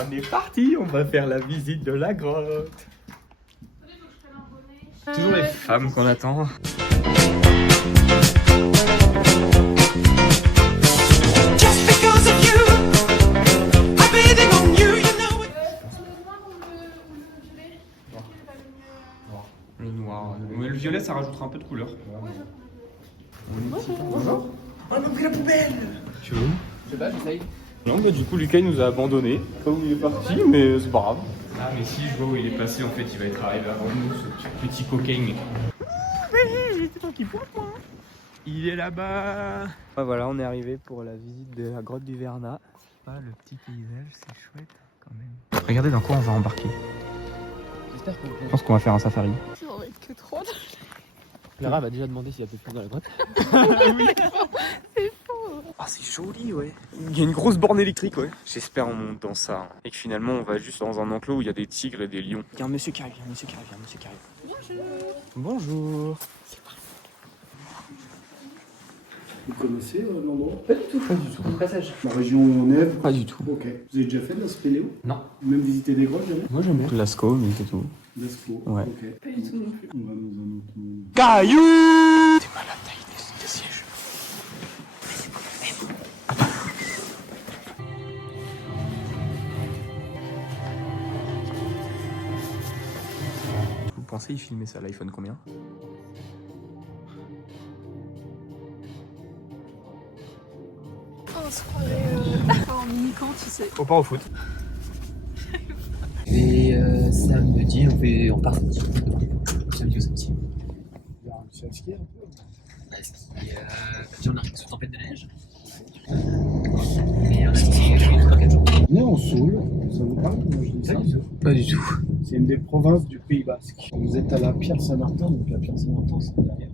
On est parti, on va faire la visite de la grotte. Toujours les femmes qu'on attend. Le noir. Mais le violet, ça rajoutera un peu de couleur. Bonjour. On a pris la poubelle. Tu veux? Je sais pas, j'essaye. Non, bah du coup, Lucas il nous a abandonnés. Pas où il est parti, mais c'est pas grave. Ah, mais si je vois où il est passé, en fait, il va être arrivé avant nous, ce petit coquin. C'est toi qui pointe, moi. Il est là-bas. Ouais, voilà, on est arrivé pour la visite de la grotte du Vernat. Le petit paysage, c'est chouette quand même. Regardez dans quoi on va embarquer. J'espère qu'on Je pense qu'on va faire un safari. Ça va être que trop. Clara m'a déjà demandé s'il y a plus dans la grotte. C'est faux. Ah, c'est joli, ouais. Il y a une grosse borne électrique, ouais. J'espère on monte dans ça. Hein. Et que finalement, on va juste dans un enclos où il y a des tigres et des lions. Il y a un monsieur qui arrive, un monsieur qui arrive. Bonjour. C'est parti. Vous connaissez l'endroit? Pas du tout. Passage. La région où on est? Pas du tout. Ok. Vous avez déjà fait de la spéléo? Non. Même visiter des grottes, jamais? Moi j'aime bien. Lascaux, mais c'est tout. Lascaux. Ouais. Ok. Pas du tout non plus. On va dans un autre monde. Caillou. T'es malade, t'as une de siège. Vous pensez y filmer ça à l'iPhone combien? On se croirait en mini-camp, tu sais. Faut pas au foot. Et samedi, on part samedi. Samedi ou samedi. Vous avez réussi à skier un peu? On arrive sous tempête de neige. Et on a skié 3-4 jours. On est en Soule, ça vous parle? Moi, je dis ça. Pas du tout. C'est une des provinces du Pays Basque. Vous êtes à la Pierre Saint-Martin, donc la Pierre Saint-Martin c'est derrière.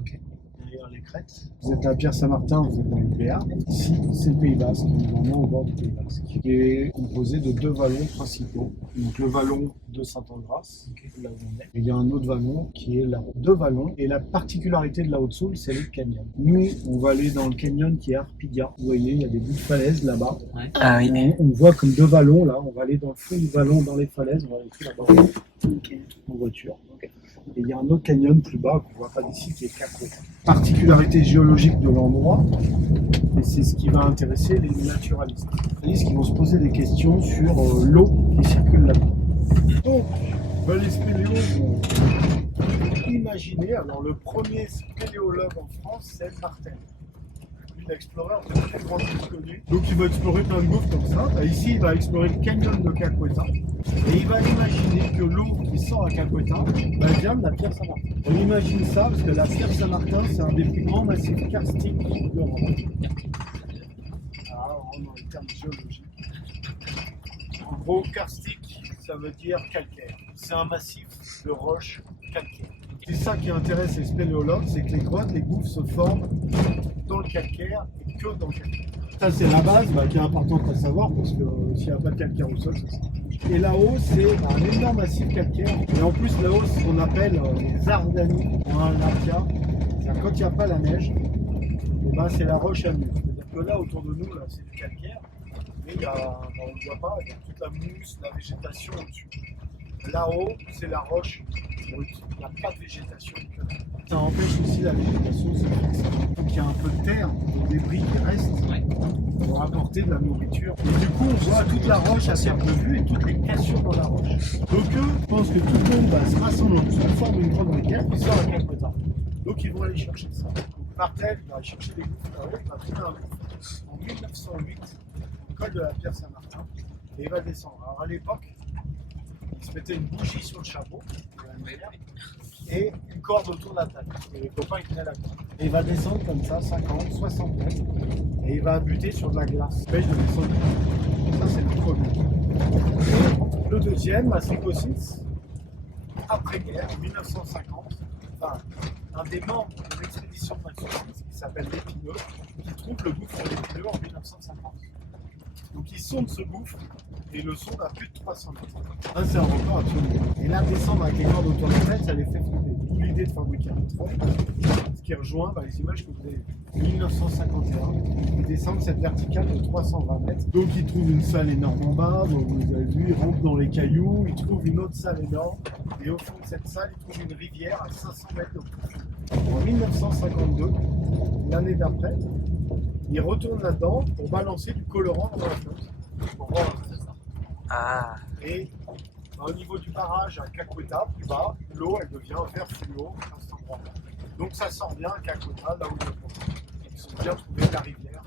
Ok. Derrière les crêtes. Vous êtes à Pierre Saint-Martin, vous êtes dans le Béarn. Ici, c'est le Pays Basque, on est vraiment au bord du Pays Basque, qui est composé de deux vallons principaux. Donc le vallon de Saint-Angras, là où on est. Et il y a un autre vallon qui est là-haut. Deux vallons. Et la particularité de la Haute-Saône, c'est le canyon. Nous, on va aller dans le canyon qui est Arpidia. Vous voyez, il y a des bouts de falaises là-bas. Ouais. Ah oui. On voit comme deux vallons là. On va aller dans le fond du vallon, dans les falaises. On va aller tout là-bas en voiture. Et il y a un autre canyon plus bas qu'on ne voit pas d'ici qui est Cacoeta. Particularité géologique de l'endroit, et c'est ce qui va intéresser les naturalistes. Les naturalistes qui vont se poser des questions sur l'eau qui circule là-bas. Donc, les spéléos vont imaginer, alors le premier spéléologue en France, c'est Martel. Lui, il a exploré un peu tous les grands gouffres connus. Donc il va explorer plein de gouffres comme ça. Et ici, il va explorer le canyon de Cacoeta. Et il va imaginer que l'eau qui sort à Cacoeta vient de la pierre Saint-Martin. On imagine ça parce que la pierre Saint-Martin, c'est un des plus grands massifs karstiques d'Europe. Alors, on rentre dans les termes géologiques. En gros, karstique, ça veut dire calcaire. C'est un massif de roches calcaires. C'est ça qui intéresse les spéléologues, c'est que les grottes, les gouffres se forment dans le calcaire et que dans le calcaire. Ça, c'est la base qui est importante à savoir parce que s'il n'y a pas de calcaire au sol, ça sert. Et là-haut, c'est un énorme massif calcaire. Et en plus, là-haut, c'est ce qu'on appelle les ardanies ou un lapia. C'est-à-dire quand il n'y a pas la neige, c'est la roche à nu. C'est-à-dire que là, autour de nous, là, c'est du calcaire. Mais on ne le voit pas, il y a toute la mousse, la végétation au-dessus. Là-haut, c'est la roche brute. Il n'y a pas de végétation. Ça empêche aussi la végétation de se fixer. Donc il y a un peu de terre, des débris qui restent pour apporter de la nourriture. Et du coup, on voit toute la roche à perte de vue et toutes les cassures dans la roche. Donc eux pensent que tout le monde se rassemble en forme d'une grotte dans laquelle il sort à Cacoeta. Donc ils vont aller chercher ça. Donc Martel, il va aller chercher des gouffres là-haut, il va trouver un gouffre en 1908 au col de la Pierre Saint-Martin et il va descendre. Alors à l'époque, il se mettait une bougie sur le chapeau et une corde autour de la tête. Et les copains ils tenaient la corde. Et il va descendre comme ça, 50, 60 mètres, et il va buter sur de la glace. Pêche de descendre. Ça c'est le premier. Le deuxième, c'est Cossins, après-guerre, en 1950, un des membres de l'expédition de Max Cossins, qui s'appelle l'Épineux, qui trouve le gouffre de l'Épineux en 1950. Donc ils sondent ce gouffre et le sondent à plus de 300 mètres. Ça c'est un record absolument. Et là descendre avec les cordes autour de la tête, ça les fait flipper. D'où l'idée de fabriquer un pétrole, qui rejoint les images que vous avez vues. 1951, ils descendent cette verticale de 320 mètres. Donc ils trouvent une salle énorme en bas, donc vous avez vu, ils rentrent dans les cailloux, ils trouvent une autre salle énorme, et au fond de cette salle, ils trouvent une rivière à 500 mètres de haut. En 1952, l'année d'après, ils retournent là-dedans pour balancer du colorant dans la flotte. Pour voir ça. Ah. Et au niveau du barrage à Kakweta, plus bas, l'eau elle devient vert fluo à cet endroit-là. Donc ça sort bien à Kakweta, là où ils sont bien trouvés la rivière.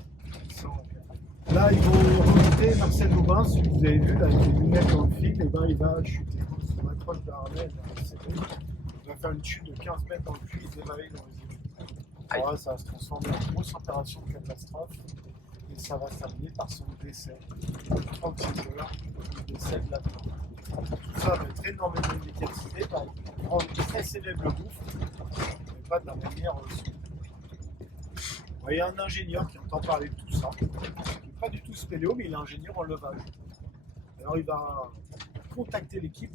Là ils vont remonter Marcel Aubin, si vous avez vu, là, avec les lunettes dans le film, et ben il va chuter. On approche de l'armée, il va faire une chute de 15 mètres dans le puits, il s'éveille dans les yeux. Alors là, ça va se transformer en grosse opération de catastrophe. Et ça va se terminer par son décès. 36 heures, il décède là-dedans. Tout ça va être énormément médiatisé par une grande, très célèbre bouffe, mais pas de la manière il y a un ingénieur qui entend parler de tout ça, qui n'est pas du tout spéléo, mais il est ingénieur en levage. Alors il va contacter l'équipe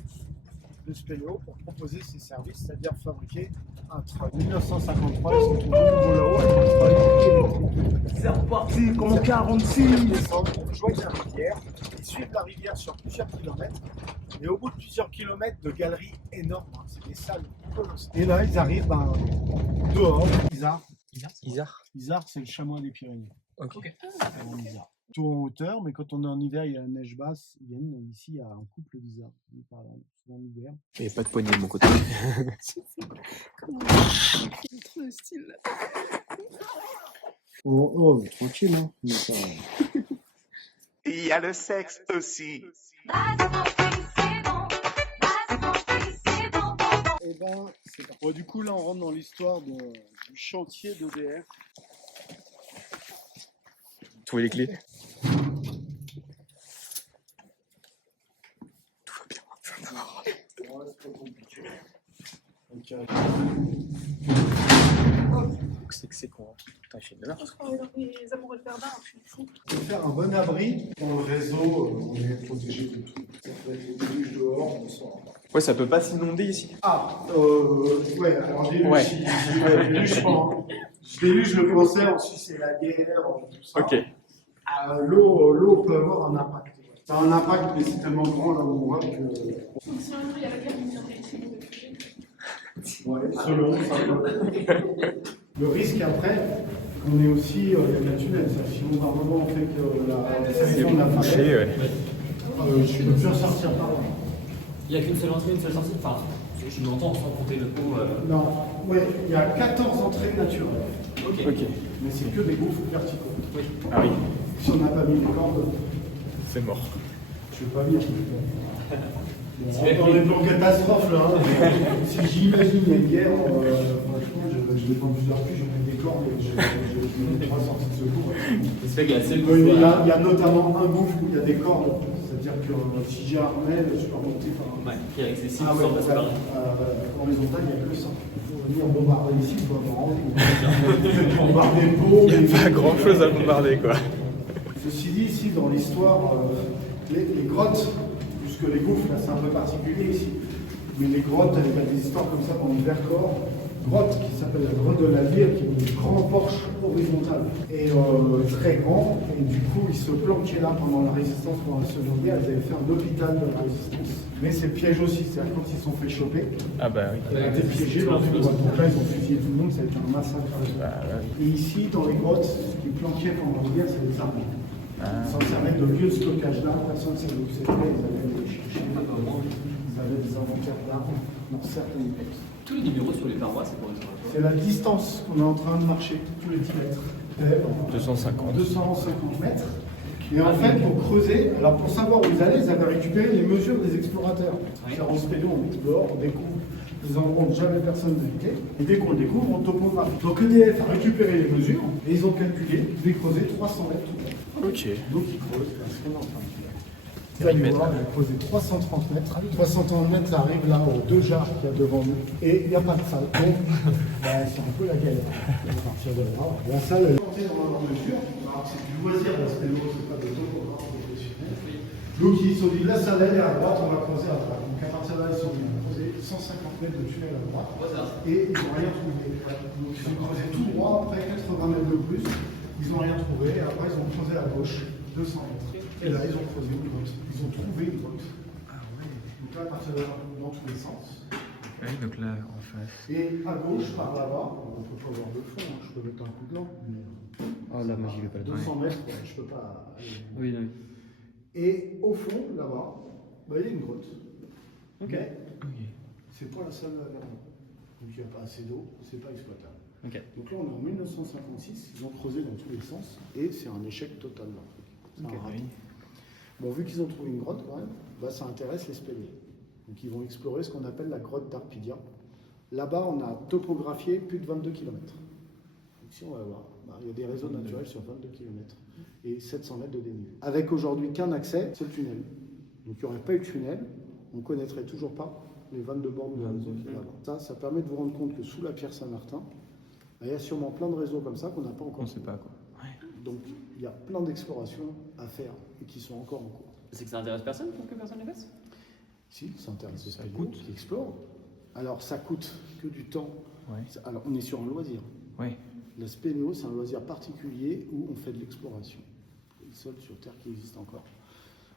de spéléo pour proposer ses services, c'est-à-dire fabriquer un train. En 1953, ils sont tous nouveau là-haut, C'est reparti, comme 46. Ils descendent, on rejoignent la rivière, ils suivent la rivière sur plusieurs kilomètres, et au bout de plusieurs kilomètres de galeries énormes, c'est des salles colossales. Et là, ils arrivent dehors, Isard, c'est le chamois des Pyrénées. Ok. Isard. Tout en hauteur, mais quand on est en hiver, il y a la neige basse. Ils viennent ici à un couple d'Isard. Ils parlent souvent en hiver. Il n'y a pas de poignée de mon côté. Comment on trop de style là. Oh, tranquille, hein. Il y a le sexe aussi. Et ben, c'est bon. Bon, du coup, là, on rentre dans l'histoire du chantier d'EDF. Trouvez les clés. Ouais, c'est pas compliqué. Donc, C'est que c'est con. Putain, il fait une heure. Je crois les amoureux de Verdun, je suis fou. pour faire un bon abri dans le réseau, on est protégé de tout. Ça peut être les déluges dehors, on sort. Ouais, ça peut pas s'inonder ici. Ouais, alors déluge, Ouais. déluge le cancer, ensuite c'est la guerre, tout ça. Ok. L'eau peut avoir un impact. Ça a un impact, mais c'est tellement grand là où on voit que. Si un jour il y a la guerre, on viendrait ici. Ouais, selon ça. Le risque après, on est aussi il y a la tunnel. Si on va vraiment fait que la section de la Bouché, ouais. je peux plus ressortir par là. Il n'y a qu'une seule entrée, une seule sortie. Enfin, je m'entends sans compter le pot. Non, ouais, il y a 14 entrées naturelles. Ok. Mais c'est que des gouffres verticaux. Oui. Ah oui, Si on n'a pas mis les cordes, c'est mort. je ne vais pas venir. Dans les plans catastrophes, là, si j'imagine il y a une guerre, franchement, je vais prendre plusieurs pluies, je mets des cordes et je mets 3 sorties de secours. J'espère qu'il y a assez de Il y a notamment un gouffre où il y a des cordes, c'est-à-dire que si j'ai un remède, je peux remonter par un. Ouais, qui est accessible Ah ouais, sans passer par là. horizontal, il n'y a que ça. Il faut venir bombarder ici, il faut avoir envie. Bombarder le pot. Il n'y a pas grand chose à bombarder, quoi. Ceci dit, ici, dans l'histoire, les grottes, puisque les gouffres, là, c'est un peu particulier ici, mais les grottes, il y a des histoires comme ça dans le Vercors, grotte qui s'appelle la grotte de la Lyre, qui est une grande porche horizontale, et très grand, et du coup, ils se planquaient là pendant la résistance, pendant la Seconde Guerre, ils avaient fait un hôpital de la résistance. Mais c'est piège aussi, c'est-à-dire quand ils se sont fait choper, Ah bah oui. ils ont été piégés dans une grotte. Donc là, ils ont fusillé tout le monde, ça a été un massacre. Et ici, dans les grottes, ce qui planquait pendant la guerre, c'est les armes. Ils s'en servaient de lieu de stockage d'armes, personne ne savait où c'était, ils allaient les chercher, ils avaient des inventaires d'armes dans certaines grottes. Tous les numéros sur les parois, c'est pour les gens. C'est la distance qu'on est en train de marcher, tous les 10 mètres. 250. 250 mètres. Et en fait, pour creuser, alors pour savoir où ils allaient, ils avaient récupéré les mesures des explorateurs. C'est-à-dire en spédo, on est dehors, on découvre des endroits où jamais personne n'habitait. Et dès qu'on le découvre, on topographie. Donc EDF a récupéré les mesures et ils ont calculé, ils devaient creuser 300 mètres. Ok. Donc ils creusent, parce qu'on est en train de faire. Vous 10 allez mètres. voir, on a creusé 330 mètres. 330 mètres, ça arrive là aux 2 jarres qu'il y a devant nous. Et il n'y a pas de salle. Donc, c'est un peu la galère. À partir de là, la salle, elle est montée dans la mesure. Alors, c'est du loisir dans ce vélo, c'est pas de topographe professionnel. Donc, ils se sont dit, la salle, elle est à droite, on va creuser à droite. Donc, à partir de là, ils se sont dit, creusé 150 mètres de tunnel à droite et ils n'ont rien trouvé. Donc ils ont creusé tout droit, après 80 mètres de plus, ils n'ont rien trouvé. Et après, ils ont creusé à gauche 200 mètres. Et là, ils ont creusé une grotte. Ils ont trouvé une grotte. Ah ouais. Donc là, à partir de là, dans tous les sens. Oui, donc là, en face. Et à gauche, par là-bas, on peut pas voir le fond, hein, je peux mettre un coup de lampe, mais Oh là, moi j'y vais pas. 200 mètres, je peux pas aller. Oui, oui. Et au fond, là-bas, bah, il y a une grotte. Ok. Mais Ok. c'est pas la seule à Vernon. Donc il n'y a pas assez d'eau, c'est pas exploitable. Ok. Donc là, on est en 1956, ils ont creusé dans tous les sens, et c'est un échec total. Là. C'est Ok, un raté. oui. Bon, vu qu'ils ont trouvé une grotte quand même, bah, ça intéresse les spéléologues. Donc ils vont explorer ce qu'on appelle la grotte d'Arpidia. Là-bas, on a topographié plus de 22 km. Donc ici, on va voir, bah, il y a des réseaux naturels sur 22 km et 700 mètres de dénivelé. Avec aujourd'hui qu'un accès, c'est le tunnel. Donc il n'y aurait pas eu de tunnel, on ne connaîtrait toujours pas les 22 bornes de réseau qu'il y a là-bas. Ça permet de vous rendre compte que sous la pierre Saint-Martin, bah, il y a sûrement plein de réseaux comme ça qu'on n'a pas encore. On ne sait pas quoi. Donc il y a plein d'explorations à faire et qui sont encore en cours. C'est que ça intéresse personne pour que personne ne les fasse? Si, ça intéresse les Ça spéléologues coûte. qui explorent. Alors ça coûte que du temps. Ouais. Alors on est sur un loisir. Oui. La spéléo, c'est un loisir particulier où on fait de l'exploration. C'est le seul sur Terre qui existe encore,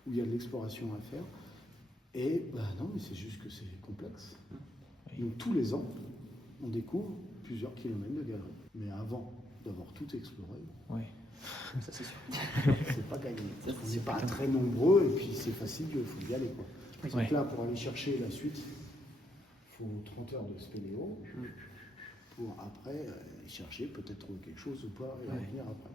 où il y a de l'exploration à faire. Et bah non, mais c'est juste que c'est complexe. Donc tous les ans, on découvre plusieurs kilomètres de galeries. Mais avant d'avoir tout exploré, Oui. Ça, c'est sûr. c'est pas gagné. On n'est pas très nombreux et puis c'est facile, il faut y aller. Quoi. Donc Ouais. là, pour aller chercher la suite, il faut 30 heures de spéléo pour après chercher, peut-être trouver quelque chose ou pas et revenir après.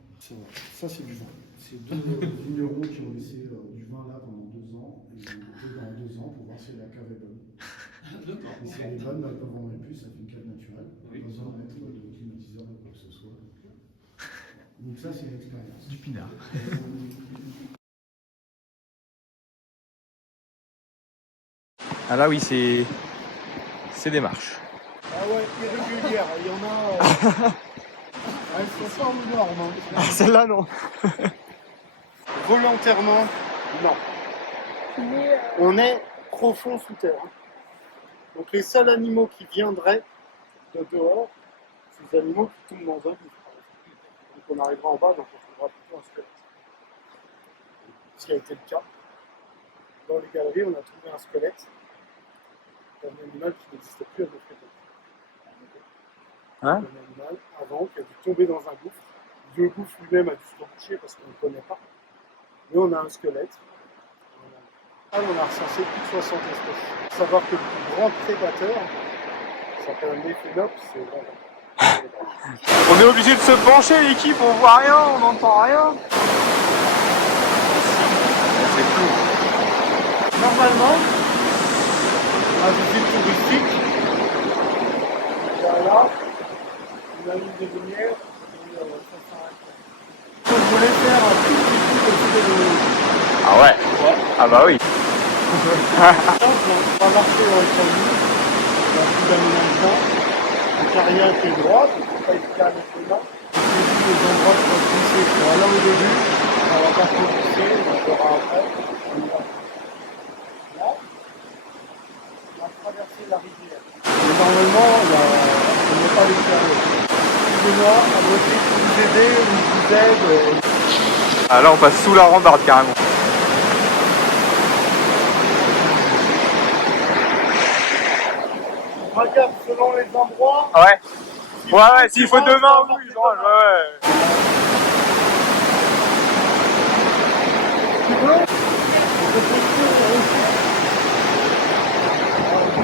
Ça c'est du vin. C'est deux vignerons qui ont laissé du vin là pendant 2 ans et ils ont goûté dans 2 ans pour voir si la cave est bonne. Et si elle est bonne, bah, ils peuvent en mettre plus, ça fait une cave naturelle. Pas besoin de mettre de climatiseur ou quoi que ce soit. Donc ça c'est une expérience. Du pinard. Ah là oui, c'est des marches. Ah ouais, irrégulière, il y en a. Elles sont pas aux normes. Hein. Celle-là non. Volontairement, non. Mais On est profond sous terre. Donc les seuls animaux qui viendraient de dehors, c'est les animaux qui tombent dans un gouffre. Donc on arrivera en bas, donc on trouvera plutôt un squelette. Ce qui a été le cas. Dans les galeries, on a trouvé un squelette d'un animal qui n'existait plus à notre époque. Hein? Un animal avant qui a dû tomber dans un gouffre. Le gouffre lui-même a dû se reboucher parce qu'on ne le connaît pas. Mais on a un squelette. On a recensé plus de 60 espèces. Il faut savoir que le plus grand prédateur s'appelle un éphénope, c'est vraiment. On est obligé de se pencher l'équipe, on voit rien, on n'entend rien. C'est flou. Normalement, à visite touristique, là, on a une des lumières et ça s'arrête. On voulait faire un tout petit peu de Ah ouais. Ah bah oui. on va marcher dans les familles, il y a plus d'aménagement, la carrière est droite, il ne faut pas hésiter à mettre les mains. J'ai vu les endroits qui vont pousser, on va là au début, on va pas trop pousser, on verra après. On y va. Là, on va traverser la rivière. Mais normalement, on n'est pas l'extérieur. Excusez-moi, à votre pour vous aider, on vous aide. Ah là on passe sous la rambarde carrément. On regarde selon les endroits. Ouais. Ouais, s'il faut demain, oui, ouais. Tu veux? On peut poster aussi.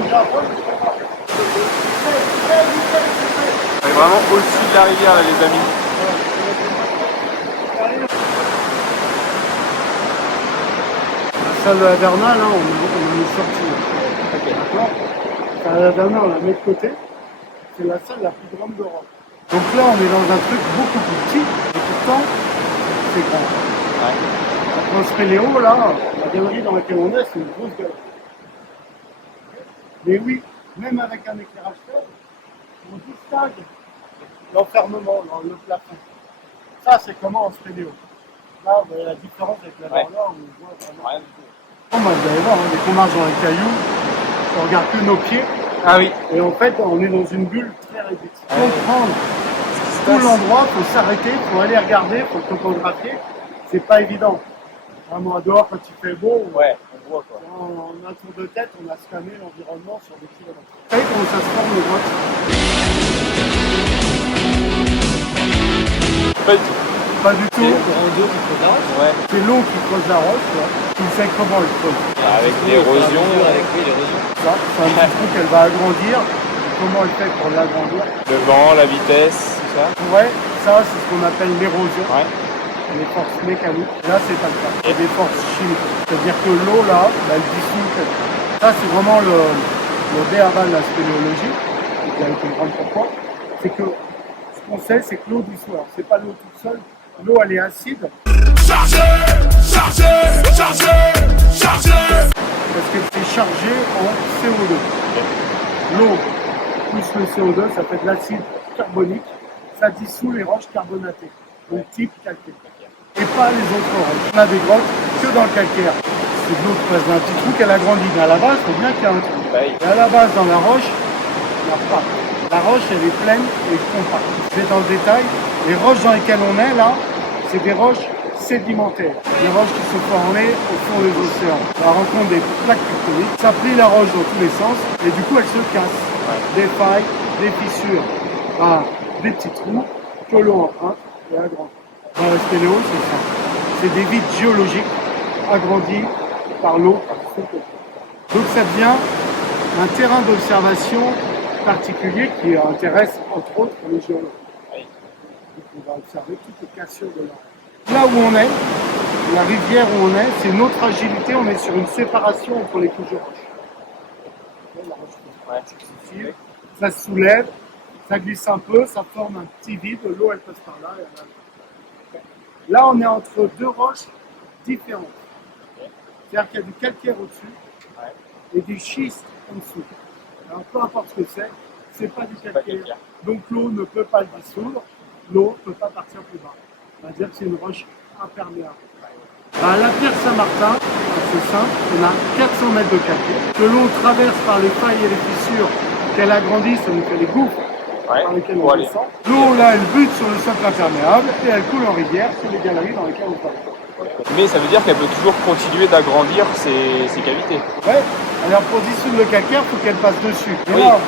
Déjà, moi, je sais pas. On est vraiment au-dessus de la rivière là les amis. La salle de la Vernal, hein, on en est sorti. D'accord. La salle de la Vernal, on la met de côté. C'est la salle la plus grande d'Europe. Donc là, on est dans un truc beaucoup plus petit, et pourtant, c'est grand. Quand je fais Léo, là, la galerie dans laquelle on est, c'est une grosse galerie. Mais oui, même avec un éclairage faible, on distingue l'enfermement dans le plafond. Ça, c'est comment on se fait Léo. Là, vous voyez la différence avec la Vernal, où on voit vraiment. Bon, bah, vous allez voir, dès qu'on marche dans les cailloux, on regarde que nos pieds. Ah oui. Et en fait, on est dans une bulle très réduite. Comprendre tout l'endroit, il faut s'arrêter, il faut aller regarder, il faut topographier. C'est pas évident. Vraiment, dehors, quand il fait beau, Ouais, on voit quoi. en un tour de tête, on a scanné l'environnement sur des kilomètres. Vous savez comment ça se forme, les grottes? Pas du tout. Pas du tout. courant d'eau qui creuse la roche. Ouais. C'est l'eau qui creuse la roche. Tu vois. Tu sais comment elle creuse. Avec l'érosion. Avec oui, l'érosion. Ça, c'est un petit trou qu'elle va agrandir. Et comment elle fait pour l'agrandir? Le vent, la vitesse, tout ça. Ouais, ça, c'est ce qu'on appelle l'érosion. Ouais. Les forces mécaniques. Là, c'est pas le cas. Il y a des forces chimiques. C'est-à-dire que l'eau, là, elle dissout quelque chose. Ça, c'est vraiment le béaba de la spéléologie. Vous allez comprendre pourquoi. C'est que ce qu'on sait, c'est que l'eau dissout. Alors, c'est pas l'eau toute seule. L'eau, elle est acide. Parce qu'elle est chargée en CO2. L'eau plus le CO2, ça fait de l'acide carbonique. Ça dissout les roches carbonatées. Donc type calcaire. Et pas les autres roches. On a des grottes que dans le calcaire. C'est de l'eau qui passe d'un petit trou qu'elle agrandit. Mais à la base, il faut bien qu'il y ait un trou. Et à la base, dans la roche, il n'y a pas. La roche, elle est pleine et compacte. C'est dans le détail. Les roches dans lesquelles on est là, c'est des roches sédimentaires. Des roches qui sont formées au fond des océans. On rencontre des plaques tectoniques. Ça plie la roche dans tous les sens et du coup, elle se casse. Des failles, des fissures, des petits trous que l'eau emprunte et agrandit. Dans la spéléo, c'est ça. C'est des vides géologiques agrandis par l'eau. Donc ça devient un terrain d'observation particulier qui intéresse entre autres les géologues. Donc on va observer toutes les cassures de l'eau. Là où on est, la rivière où on est, c'est notre agilité, on est sur une séparation entre les couches de roche. La roche successive, ça se soulève, ça glisse un peu, ça forme un petit vide, l'eau elle passe par là. Et là on est entre deux roches différentes. C'est-à-dire qu'il y a du calcaire au-dessus et du schiste en dessous. Alors peu importe ce que c'est pas du calcaire. Donc l'eau ne peut pas le dissoudre, l'eau ne peut pas partir plus bas. On va dire que c'est une roche imperméable. À la pierre Saint-Martin, c'est simple, on a 400 mètres de calcaire, que l'eau traverse par les failles et les fissures, qu'elle agrandit, ça nous fait les gouffres par lesquels on descend. L'eau là, elle bute sur le socle imperméable et elle coule en rivière sur les galeries dans lesquelles on passe. Mais ça veut dire qu'elle peut toujours continuer d'agrandir ses cavités. Ouais, alors pour dissoudre le calcaire, il faut qu'elle passe dessus. Et Oui, là,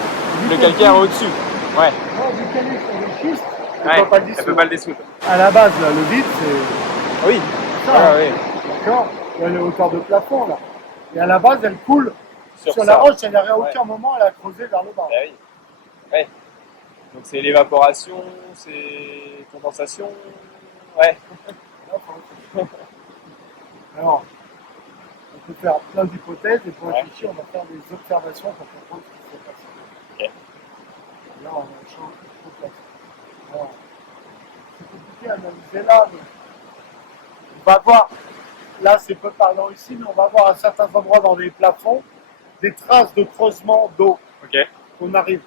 le calcaire au-dessus. Ouais. Vu qu'elle est sur le schiste, elle Ouais, ne peut pas le elle dissoudre. peut pas le dissoudre. À la base, là, le vide, c'est Oui. ça. Ah, hein. oui. D'accord. Il y a les hauteurs de plafond, là. Et à la base, elle coule sur ça. la roche. Elle n'a à aucun moment, elle a creusé vers le bas. Ah oui. Ouais. Donc c'est l'évaporation, c'est condensation. Ouais. Alors, on peut faire plein d'hypothèses et pour Ouais. réfléchir, on va faire des observations pour comprendre ce qui s'est passé. Ok. Là, on a un champ complexe. Alors, c'est compliqué à analyser là, mais on va voir, là c'est peu parlant ici, mais on va voir à certains endroits dans les plafonds des traces de creusement d'eau Ok. qu'on arrive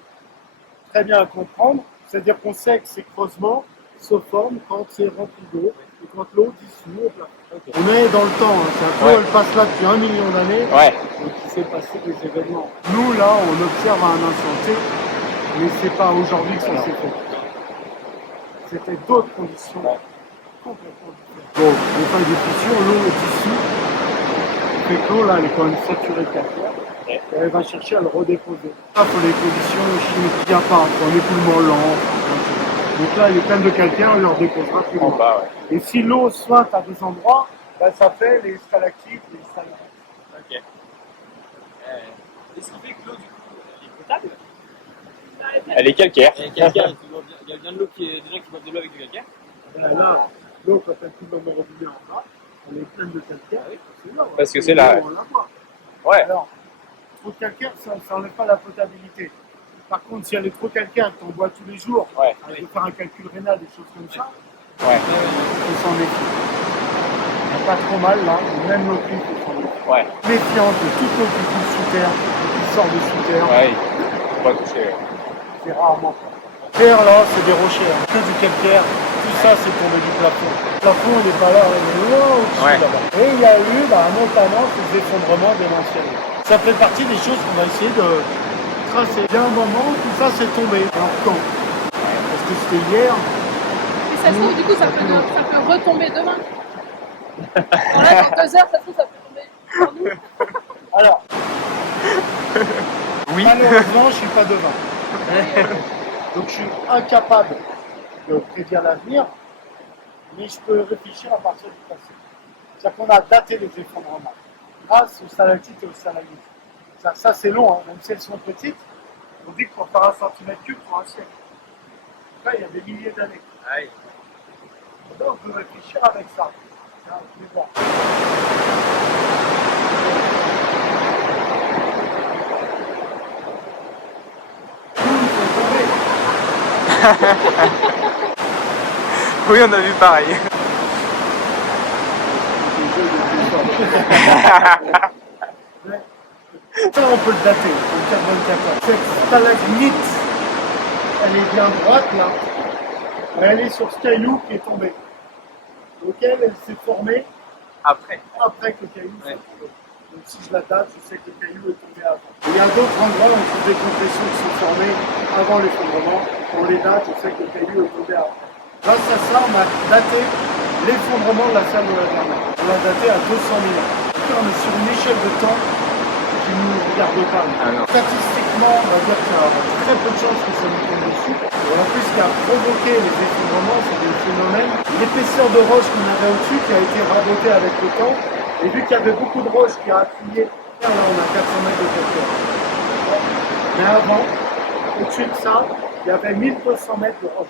très bien à comprendre. C'est-à-dire qu'on sait que ces creusements se forment quand c'est rempli d'eau et quand l'eau dissout au plafond. Ok. On est dans le temps, hein. C'est l'eau, elle passe là depuis 1 million d'années. Ouais. Donc il s'est passé des événements. Nous, là, on observe à un instant T, mais c'est pas aujourd'hui que ça s'est fait. C'était d'autres conditions complètement différentes. Bon, les failles de fissure, l'eau est issue. Fait que l'eau, là, elle est quand même saturée de calcaire. Et elle va chercher à le redéposer. Là, pour les conditions chimiques, il n'y a pas. Un écoulement lent. Donc là, il est plein de calcaire, on le redéposera plus En loin. bas, ouais. Et si l'eau sointe à des endroits, ben, ça fait les stalactites, les stalagmites. Ok. Est-ce qui fait que l'eau, du coup, elle est potable? Elle est calcaire. Il y a quelqu'un il y a bien de l'eau qui est. Des gens qui boivent de l'eau avec du calcaire. Ben là, l'eau, quand elle coule dans le robinet en bas, elle est pleine de calcaire. C'est là, Parce que c'est là, On la voit. Ouais. Alors, trop de calcaire, ça n'enlève pas la potabilité. Par contre, si elle est trop calcaire et que tu en bois tous les jours, Ouais. avec faire un calcul rénal, des choses comme ça, Ouais. on s'en méfie. Il n'y a pas trop mal là, même l'eau cuite, on s'en méfie. Ouais. Méfiance de toute l'eau qui coule sous terre, qui sort de sous terre, Ouais. Faut pas toucher. c'est rarement. Terre là, c'est des rochers, hein. Que du calcaire, tout ça c'est tombé du plafond. Le plafond il n'est pas là, il est loin au-dessus Ouais. là-bas. Et il y a eu notamment ces effondrements des anciennes. Ça fait partie des choses qu'on va essayer de tracer. Il y a un moment où tout ça s'est tombé. Alors quand? Parce que c'était hier. Et ça se trouve, du coup, ça peut retomber demain. Alors là, dans 2 heures, ça se trouve, ça peut tomber sur nous. Alors, Oui. malheureusement, je suis pas devin. Donc je suis incapable de prédire l'avenir, mais je peux réfléchir à partir du passé. C'est-à-dire qu'on a daté les effondrements grâce aux stalactites et aux stalagmites. Ça c'est long, hein. Même si elles sont petites, on dit que pour faire 1 centimètre cube, il faut un siècle. Là, il y a des milliers d'années. Aïe. Donc on peut réfléchir avec ça. Hein, je vais voir. Oui, on a vu pareil. Ça, on peut le dater, au 424. Cette stalagmite, elle est bien droite là. Elle est sur ce caillou qui est tombé. Donc elle s'est formée Après. après que le caillou soit tombé. Donc si je la date, je sais que le caillou est tombé avant. Il y a d'autres endroits où on trouve des compressions qui sont formées avant l'effondrement. On les date, je sais que le caillou est tombé avant. Grâce à ça, on a daté l'effondrement de la salle de la Wehrmacht. On l'a daté à 200 000 ans. Donc on est sur une échelle de temps qui ne nous regarde pas. Statistiquement, on va dire qu'il y a très peu de chances que ça nous tombe dessus. Et en plus, ce qui a provoqué les effondrements, c'est des phénomènes. L'épaisseur de roche qu'on avait au-dessus qui a été rabotée avec le temps. Et vu qu'il y avait beaucoup de roches qui a appuyé, là on a 400 mètres de hauteur. Mais avant, au-dessus de ça, il y avait 1200 mètres de roche.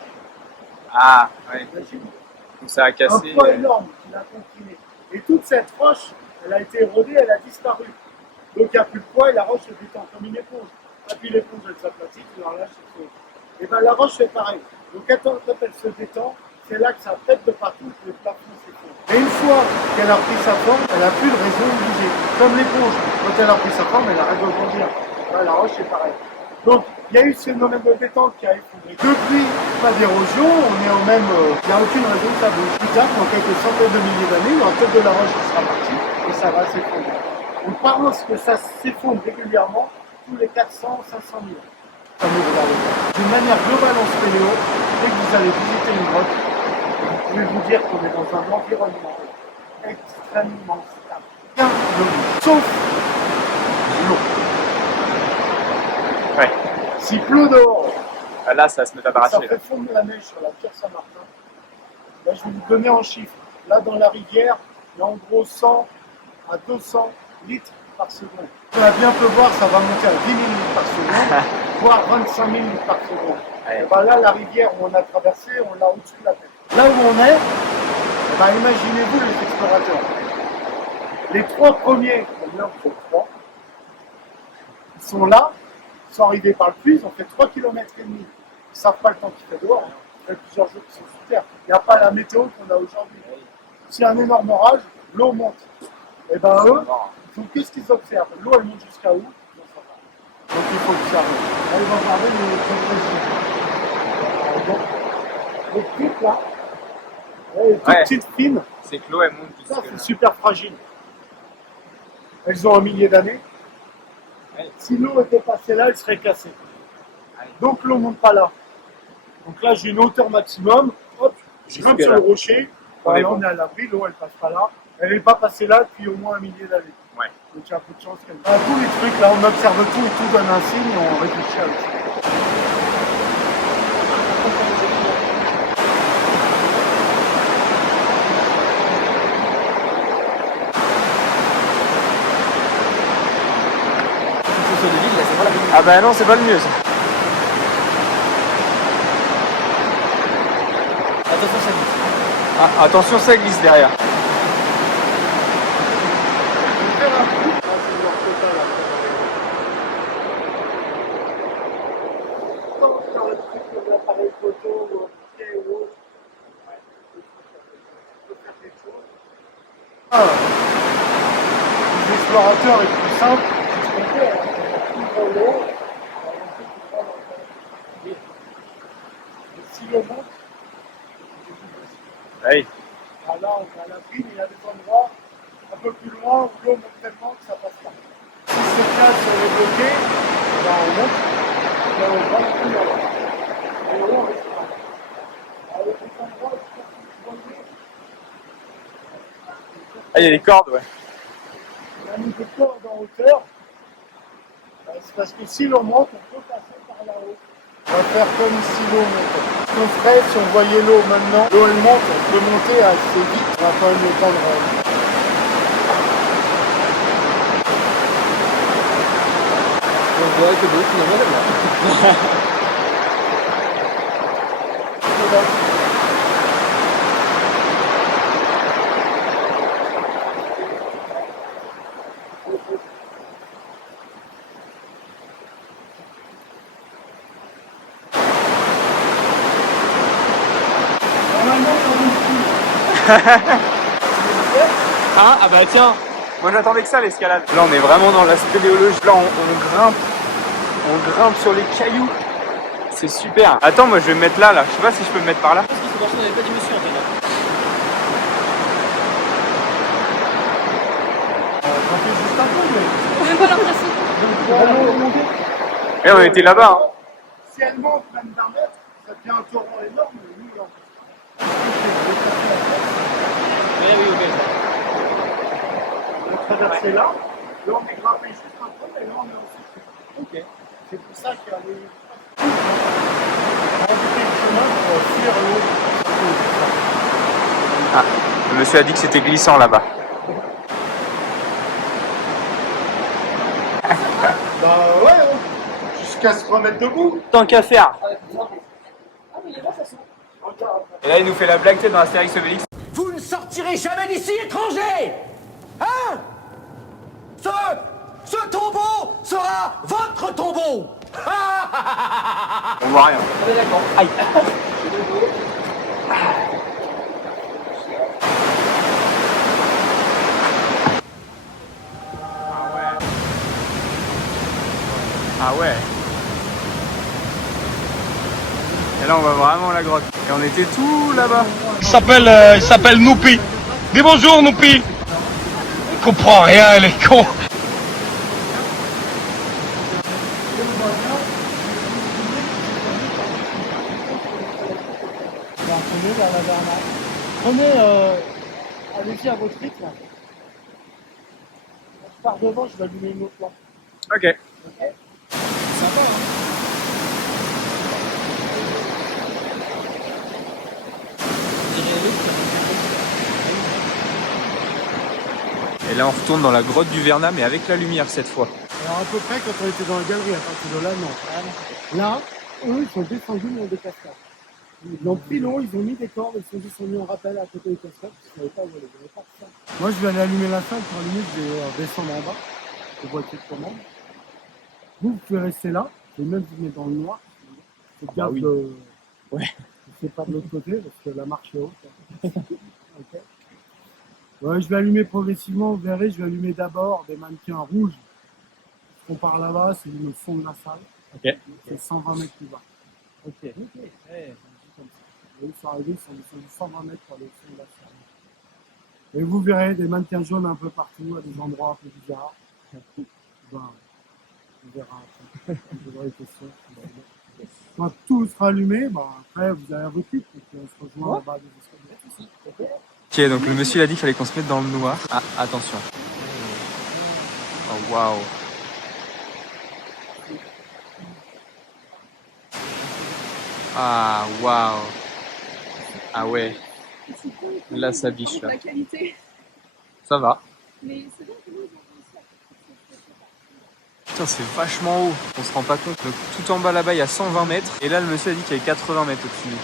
Ah, ouais. Imagine. Donc ça a cassé. Un poids énorme qui l'a comprimé. Et toute cette roche, elle a été érodée, elle a disparu. Donc il n'y a plus de poids et la roche se détend comme une éponge. Et puis l'éponge elle s'aplatit, tu la relâches, c'est tout. Et bien la roche fait pareil. Donc quand elle se détend, c'est là que ça pète de partout et que le plafond s'effondre. Et une fois qu'elle a pris sa forme, elle n'a plus de raison de bouger. Comme l'éponge, quand elle a pris sa forme, elle arrête de grandir. Ouais, la roche c'est pareil. Donc il y a eu ce phénomène de détente qui a effondré. Depuis, pas d'érosion, on est au même. Il n'y a aucune raison que ça bouge. Plus tard, dans quelques centaines de milliers d'années, il y aura peut-être de la roche qui sera partie et ça va s'effondrer. On pense que ça s'effondre régulièrement tous les 400, 500 000 ans. Ça nous regarde pas. D'une manière globale en spéléo, dès que vous allez visiter une grotte, vous pouvez vous dire qu'on est dans un environnement extrêmement stable. Rien de l'eau, sauf l'eau. Ouais. S'il pleut dehors, Là, ça va se mettre à ça arracher. fait fondre la neige sur la pierre Saint-Martin. Là, je vais vous donner en chiffres. Là, dans la rivière, il y a en gros 100 à 200 litres par seconde. On va bien pleuvoir, ça va monter à 10 000 litres par seconde, voire 25 000 litres par seconde. Et ben là, la rivière où on a traversé, on l'a au-dessus de la tête. Là où on est, eh ben, imaginez-vous les explorateurs. Les 3 premiers, combien on fait 3, ils sont là, ils sont arrivés par le puits, ils ont fait 3,5 km. Ils ne savent pas le temps qu'il fait dehors. Ça fait plusieurs jours qu'ils sont sous terre. Il n'y a pas la météo qu'on a aujourd'hui. S'il y a un énorme orage, l'eau monte. Et ben eux, donc qu'est-ce qu'ils observent? L'eau elle monte jusqu'à où? Donc il faut observer. Là, ils vont regarder les compressions. Les petites là, les toutes petites fines, C'est que l'eau, elle monte ça jusque c'est là. super fragile. Elles ont 1 millier d'années. Ouais. Si l'eau était passée là, elle serait cassée. Donc l'eau ne monte pas là. Donc là j'ai une hauteur maximum, hop, je grimpe sur le rocher, voilà, on est à l'abri, l'eau elle passe pas là. Elle n'est pas passée là depuis au moins 1 millier d'années. Ouais. Donc il y a un peu de chance qu'elle. Tous les trucs là, on observe tout et tout donne un signe et on réfléchit avec ça. de ville, là, c'est pas la ville. Ah bah non, c'est pas le mieux ça. Attention, ça glisse. Ah, attention, ça glisse derrière. Les explorateurs est plus simple, c'est ce qu'on fait. On ouvre l'eau, et si l'eau monte, Oui. là on est à l'abri, mais il y a des endroits un peu plus loin où l'eau monte tellement que ça passe pas. Si c'est là, si on est bloqué, là, on monte. Là, on va plus là-bas. Et là, on reste là. Avec les endroits, Ah, il y a des cordes, ouais. on a mis des cordes en hauteur. C'est parce que si l'on monte, on peut passer par là-haut. On va faire comme si l'eau montait. Ce qu'on ferait, si on voyait l'eau maintenant, l'eau elle monte, on peut monter assez vite. On va quand même le temps de réagir. On voit que l'eau finalement elle est là. Ah, ah bah tiens, moi j'attendais que ça l'escalade. Là on est vraiment dans la spéléologie. Là on grimpe sur les cailloux. C'est super. Attends, moi je vais me mettre là. Je sais pas si je peux me mettre par là. Parce qu'il faut voir si on n'avait pas d'émotion en fait là. J'en fais juste un peu, mais. Faut même pas l'impression. Et on était là-bas. Hein. Si elle monte même d'un mètre, ça devient un torrent énorme, mais nous, là, Oui, oui, ok. on a traversé là, on est grimpé juste un peu, mais là, on est aussi. Ok. C'est pour ça qu'il y a les. On a fait le chemin pour fuir l'eau. Ah, le monsieur a dit que c'était glissant là-bas. Bah ouais, jusqu'à se remettre debout. Tant qu'à faire. Ah, mais il est bon, de toute façon. Et là il nous fait la blague dans Astérix Obélix. Vous ne sortirez jamais d'ici, étrangers! Hein? Ce tombeau sera votre tombeau! On voit rien. On est d'accord. Aïe. Ah ouais. Et là on voit vraiment la grotte. Et on était tout là-bas. Il s'appelle Noupi. Dis bonjour Noupi. Il comprend rien, il est con. Prenez vers la Bernard. Prenez, allez-y à votre rythme. Je pars devant, je vais allumer une autre lampe. Ok. Et là on retourne dans la grotte du Vernat mais avec la lumière cette fois. Alors à peu près quand on était dans la galerie, à partir de là, non. Là, eux, ils sont descendus dans des cascades. Ils ont pris l'eau, ils ont mis des cordes, ils sont descendus en rappel à côté des cascades, parce qu'ils ne savaient pas voler, ils n'avaient pas de ça. Moi je vais aller allumer la salle, pour allumer, je vais descendre en bas, aux voitures de commande. Vous pouvez rester là, et même vous mettre dans le noir. C'est bien que c'est pas de l'autre côté, parce que la marche est haute. Okay. Ouais, je vais allumer progressivement, vous verrez, je vais allumer d'abord des mannequins rouges. On part là-bas, c'est le fond de la salle. Ok. C'est 120 mètres plus bas. Ok. Ouais. Ils sont arrivés, ils sont descendus 120 mètres pour aller au fond de la salle. Et vous verrez des mannequins jaunes un peu partout, à des endroits un peu bizarres. Ben, on verra après. Vous aurez des questions. Quand tout sera allumé, ben, après vous avez un recul, et puis on se rejoint là-bas des escaliers. Ok, donc le monsieur il a dit qu'il fallait qu'on se mette dans le noir. Ah, attention. Oh waouh. Ah waouh. Ah ouais. Là ça biche là. La qualité. Ça va. Mais c'est bien que nous, ils ont réussi à faire ça. Putain, c'est vachement haut. On se rend pas compte. Donc, tout en bas là-bas, il y a 120 mètres. Et là, le monsieur a dit qu'il y avait 80 mètres au-dessus de nous.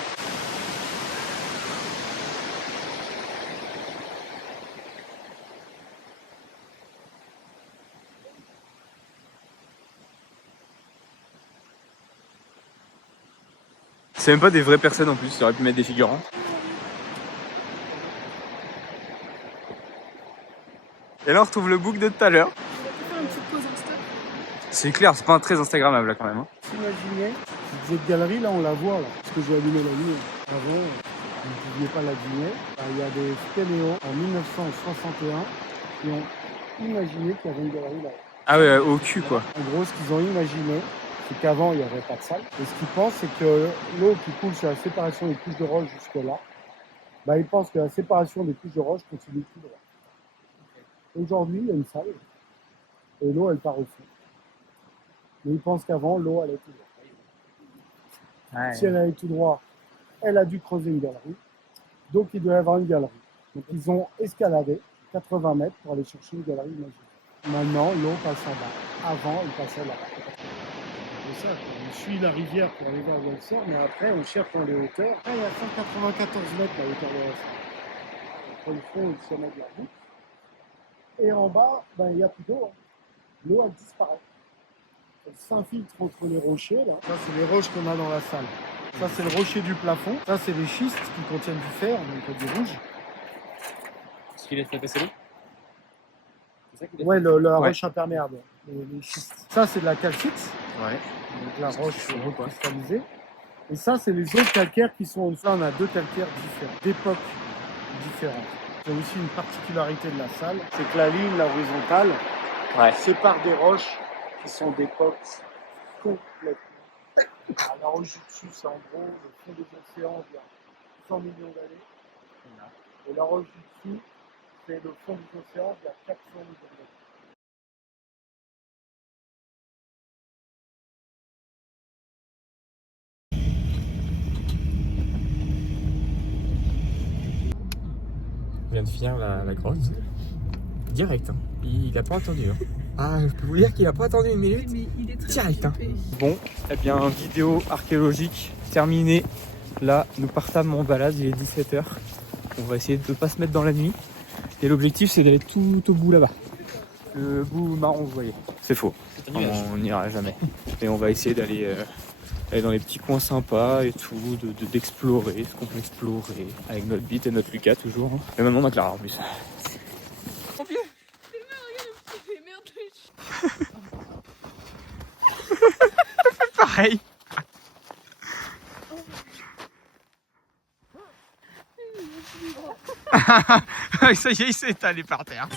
C'est même pas des vraies personnes en plus, ça aurait pu mettre des figurants. Et là on retrouve le book de tout à l'heure. On va faire une petite pause en stop. C'est clair, c'est pas très instagrammable là quand même. Hein. Imaginez, cette galerie là on la voit là, parce que j'ai allumé la lumière. Avant, vous ne pouviez pas la deviner. Il y a des spéléos en 1961 qui ont imaginé qu'il y avait une galerie là. Ah ouais, au cul quoi. En gros, ce qu'ils ont imaginé, c'est qu'avant, il n'y avait pas de salle. Et ce qu'ils pensent, c'est que l'eau qui coule sur la séparation des couches de roche jusque-là, bah, ils pensent que la séparation des couches de roche continue tout droit. Aujourd'hui, il y a une salle, et l'eau, elle part au fond. Mais ils pensent qu'avant, l'eau allait tout droit. Ouais. Si elle allait tout droit, elle a dû creuser une galerie. Donc, il doit y avoir une galerie. Donc, ils ont escaladé 80 mètres pour aller chercher une galerie magique. Maintenant, l'eau passe en bas. Avant, il passait là-bas. C'est ça, on suit la rivière pour aller vers Walser, mais après, on cherche dans les hauteurs. Là, il y a 194 mètres la hauteur de Walser. Entre le fond et le sommet de la route. Et en bas, ben, il n'y a plus d'eau. Hein. L'eau, elle disparaît. Elle s'infiltre entre les rochers. Là. Ça, c'est les roches qu'on a dans la salle. Ça, c'est le rocher du plafond. Ça, c'est les schistes qui contiennent du fer, donc du rouge. Ce qu'il a fait passer l'eau. C'est ça qu'il a Ouais, la Ouais. roche imperméable. Les schistes. Ça, c'est de la calcite. Ouais. Donc la roche recristallisée. Et ça, c'est les autres calcaires qui sont au-dessus. Là, on a deux calcaires différents, d'époques différentes. C'est aussi une particularité de la salle, c'est que la ligne, la horizontale, sépare des roches qui sont d'époques complètes. La roche du dessus, c'est en gros le fond des océans il y a 100 millions d'années. Et la roche du dessous, c'est le fond des océans il y a 400 millions d'années. Je viens de finir la grotte. Direct, hein. Il a pas attendu. Hein. Ah, je peux vous dire qu'il a pas attendu une minute. Mais il est très Direct, hein. occupé. Bon, eh bien, vidéo archéologique terminée. Là, nous partâmes en balade, il est 17h. On va essayer de ne pas se mettre dans la nuit. Et l'objectif, c'est d'aller tout au bout là-bas. Le bout marron, vous voyez. C'est faux. On n'ira jamais. Et on va essayer d'aller aller dans les petits coins sympas et tout, d'explorer ce qu'on peut explorer. Avec notre bite et notre Lucas toujours. Hein. Et maintenant, on a Clara en plus. Mon pied. Pareil. Ça y est, il s'est étalé par terre.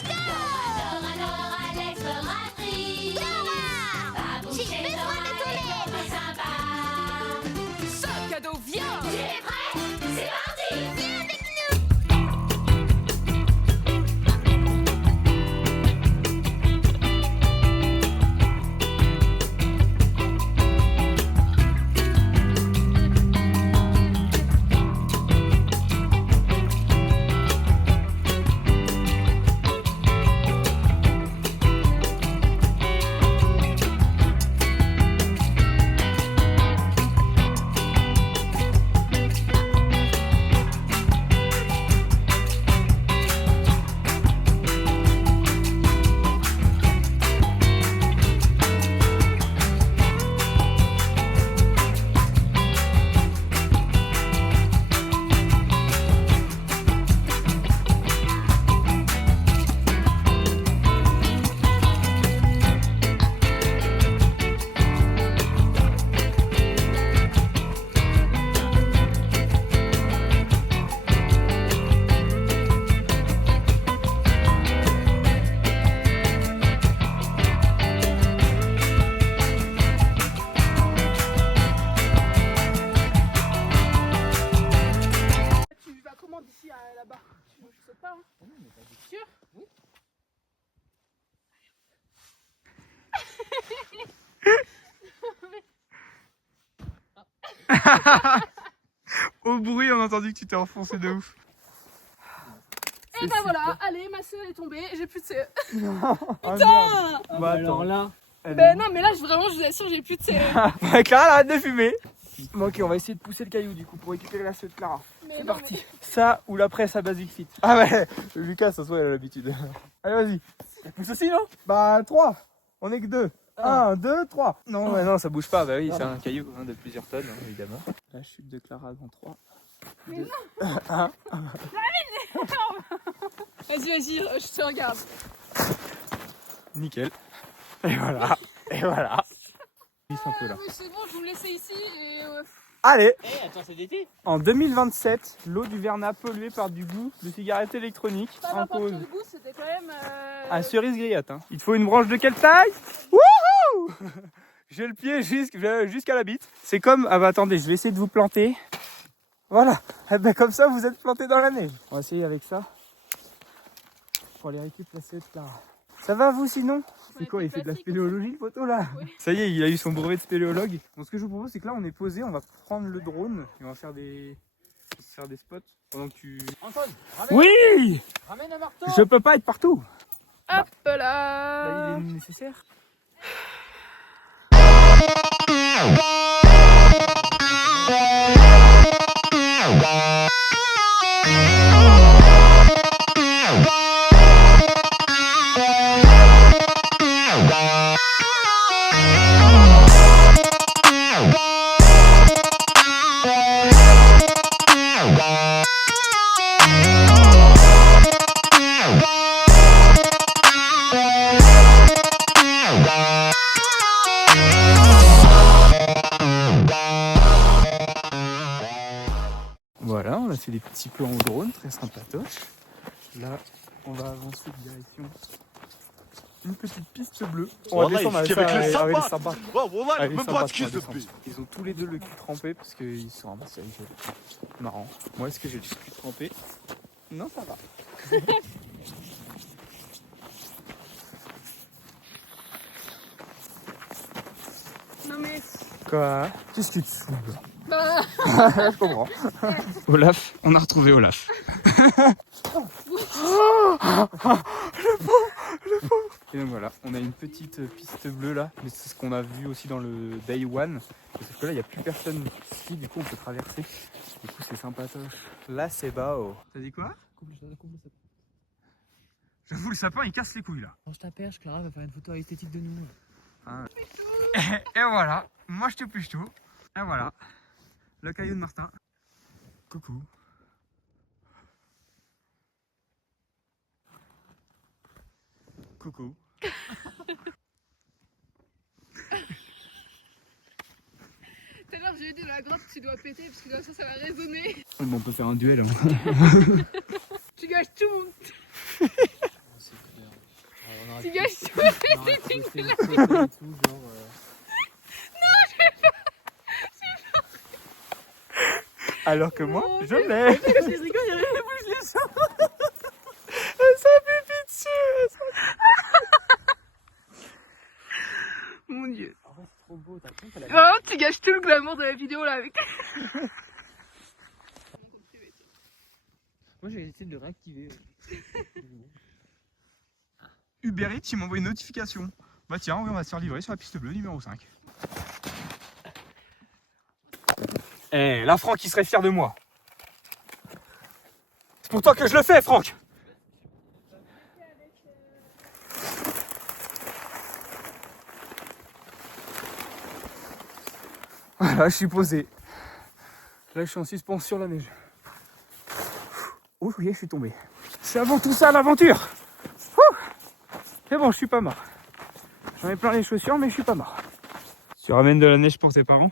là-bas. Je sais pas. Hein. Sûr? Oui. Au bruit, on a entendu que tu t'es enfoncé de ouf. Et bah voilà, allez, ma soeur est tombée, j'ai plus de CE. Putain Bah alors là. Ben non, mais là, vraiment, je vous assure, j'ai plus de CE. Clara, arrête de fumer. Bon, ok, on va essayer de pousser le caillou du coup pour récupérer la CE de Clara. C'est parti. Mais... Ça ou la presse à Basic Fit. Ah ouais, Lucas, ça se voit, il a l'habitude. Allez, vas-y. Ça pousse aussi, non? Bah, 3. On est que 2. 1, 2, 3. Non, ouais, non, ça bouge pas. Bah oui, c'est un caillou hein, de plusieurs tonnes, hein, évidemment. La chute de Clara dans 3. Mais non. 1. Vas-y, je te regarde. Nickel. Et voilà. Et voilà. Un peu là. C'est bon, je vous me laisse ici et Allez, Eh, attends, c'est d'été. en 2027, l'eau du Vernat polluée par du goût de cigarettes électroniques Pas en n'importe cause. quel goût, c'était quand même. Un cerise griotte. Hein. Il te faut une branche de quelle taille? Wouhou! J'ai le pied jusqu'à la bite. C'est comme... Ah bah attendez, je vais essayer de vous planter. Voilà. Eh ben, comme ça, vous êtes planté dans la neige. On va essayer avec ça. Pour aller récupérer la Clara. Ça va vous sinon? C'est quoi, il fait de la spéléologie le poteau là? Oui. Ça y est, il a eu son brevet de spéléologue. Bon, ce que je vous propose, c'est que là on est posé, on va prendre le drone et on va faire des spots pendant que tu... Antoine, ramène, Oui! ramène un marteau. Je peux pas être partout. Hop Là, là. il est nécessaire. Voilà, on a fait des petits plans au drone, très sympatoche. Là, on va avancer direction une petite piste bleue. On va descendre avec les sabats. Avec les sabats, on va descendre. Ils ont tous les deux le cul trempé parce qu'ils sont ramassés avec eux. Marrant. Moi, est-ce que j'ai le cul trempé? Non, ça va. Non mais. Quoi? Qu'est-ce que tu saoules? Bah. Je comprends. Olaf, on a retrouvé Olaf. Le pauvre. Et donc voilà, on a une petite piste bleue là, mais c'est ce qu'on a vu aussi dans le Day One. Parce que là, il n'y a plus personne ici, du coup on peut traverser. Du coup c'est sympatoche. Là c'est bao. T'as dit quoi? Coupe le sapin. J'avoue, le sapin il casse les couilles là. Range ta perche, Clara va faire une photo esthétique de nous. Ah. Et voilà, moi je te pêche tout. Et voilà, le caillou de Martin. Coucou. Coucou. Tout à l'heure, j'ai dit dans la grotte, tu dois péter parce que comme ça va résonner. Bon, on peut faire un duel. Tu gâches tout. C'est clair. Tu gâches tout. C'est une photo et tout, genre. Alors que moi, Oh, je l'ai. Je rigole, il y a rien, bouge les seins. Ça pipi dessus. Mon dieu. En vrai, c'est trop beau, t'as compte, elle a. Vraiment, tu gâches tout le glamour de la vidéo là avec. Moi, j'ai essayé de le réactiver. Uber Eats, il m'envoie une notification. Bah tiens, on va se faire livrer sur la piste bleue numéro 5. Eh, là, Franck, il serait fier de moi. C'est pour toi que je le fais, Franck. Voilà, je suis posé. Là, je suis en suspension sur la neige. Oh, oui, je suis tombé. C'est avant tout ça l'aventure. C'est bon, je suis pas mort. J'en ai plein les chaussures, mais je suis pas mort. Tu ramènes de la neige pour tes parents?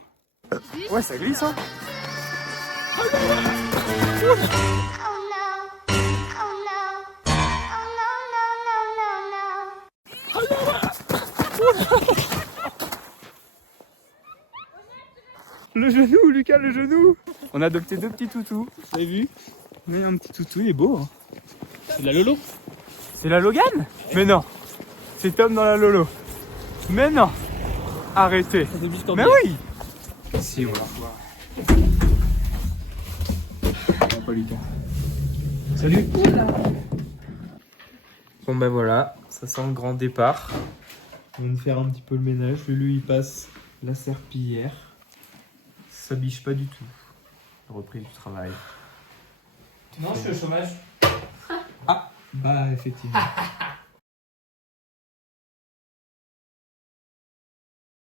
Ouais, ça glisse, hein. Le genou, Lucas, le genou. On a adopté deux petits toutous, vous avez vu? On a un petit toutou, il est beau. Hein. C'est de la Lolo. C'est la Logan? Mais non, c'est Tom dans la Lolo. Mais non, arrêtez. Ça fait juste en Mais bien. oui. Si, on va la revoir. Pas Lucas. Salut. Bon ben voilà, ça sent le grand départ. On vient de faire un petit peu le ménage. Lui, il passe la serpillière. Ça biche pas du tout. Reprise du travail. Non, je suis au chômage. Ah, bah effectivement.